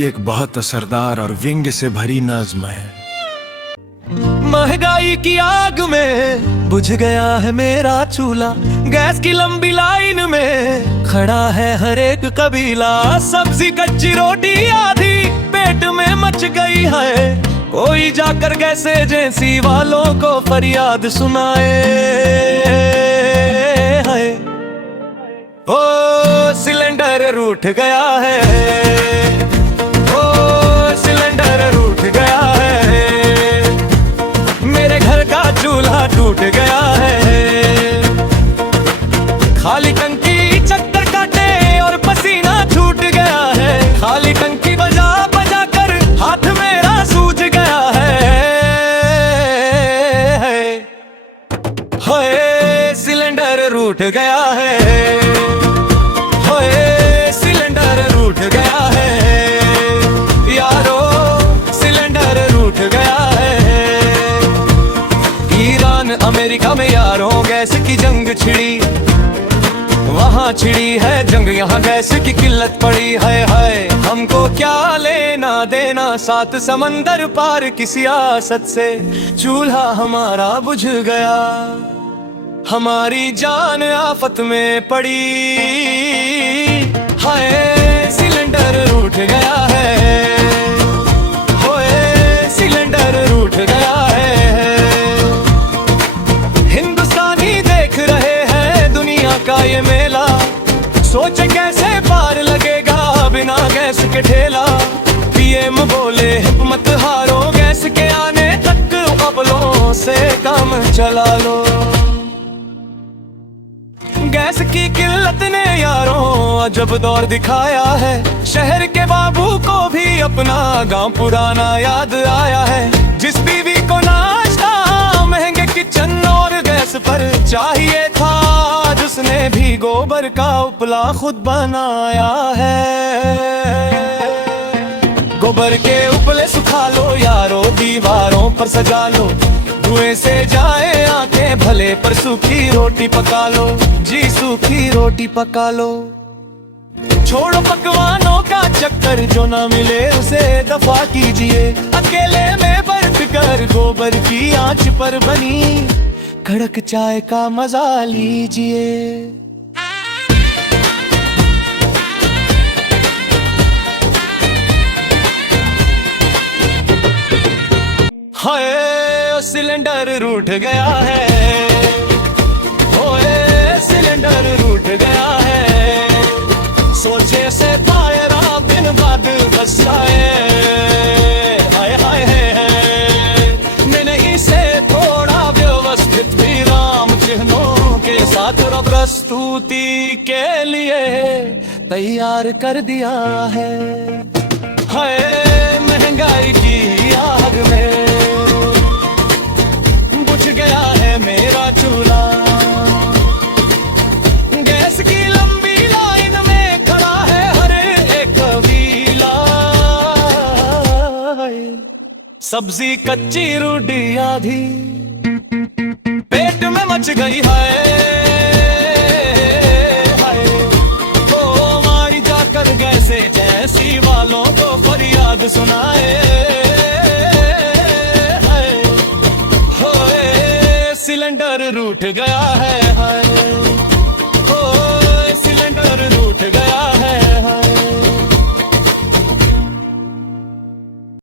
ये एक बहुत असरदार और व्यंग्य से भरी नज्म है। महंगाई की आग में बुझ गया है मेरा चूल्हा, गैस की लंबी लाइन में खड़ा है हर एक कबीला। सब्जी कच्ची रोटी आधी पेट में मच गई है, कोई जाकर गैस एजेंसी वालों को फरियाद सुनाए। है ओ सिलेंडर रूठ गया है, ओ सिलेंडर रूठ गया है, मेरे घर का चूल्हा टूट गया है। खाली टंकी चक्कर काटे और पसीना छूट गया है, खाली टंकी बजा बजा कर हाथ मेरा सूज गया है। होए सिलेंडर रूठ गया है, होए सिलेंडर रूठ गया है, यारो सिलेंडर रूठ गया है। ईरान अमेरिका में यारों गैस की जंग छिड़ी, वहाँ छिड़ी है जंग, यहाँ गैस की किल्लत पड़ी है। हमको क्या लेना देना सात समंदर पार की सियासत से, चूल्हा हमारा बुझ गया, हमारी जान आफत में पड़ी। हाय सिलेंडर रूठ गया है, होए सिलेंडर रूठ गया है। हिंदुस्तानी देख रहे हैं दुनिया का ये मेला, सोचे कैसे पार लगेगा बिना गैस के ठेला। पीएम बोले हिम्मत हारो, गैस के आने तक अपनों से काम चला लो। गैस की किल्लत ने यारों अजब दौर दिखाया है, शहर के बाबू को भी अपना गांव पुराना याद आया है। जिस बीवी को नाश्ता महंगे किचन और गैस पर चाहिए था, जिसने भी गोबर का उपला खुद बनाया है। गोबर के उपले सुखा लो यारो, दीवारों पर सजा लो, धुएं से जाए आंखें भले पर सूखी रोटी पका लो जी, सूखी रोटी पका लो। छोड़ो पकवानों का चक्कर, जो ना मिले उसे दफा कीजिए। अकेले में बैठ कर गोबर की आंच पर बनी कड़क चाय का मजा लीजिए। हाय सिलेंडर रूठ गया है, होए सिलेंडर रूठ गया है। सोचे से तायरा बिन बाद बस आए, हाय हाय है नहीं से थोड़ा व्यवस्थित भी राम चिन्हों के साथ प्रस्तुति के लिए तैयार कर दिया है। हाय महंगाई की आग में गया है मेरा चूल्हा, गैस की लंबी लाइन में खड़ा है हर एक कबीला। सब्जी कच्ची रोटी आधी पेट में मच गई है, तो मारी जाकर गैस एजेंसी वालों को फरियाद सुनाए। सिलेंडर रूठ गया है।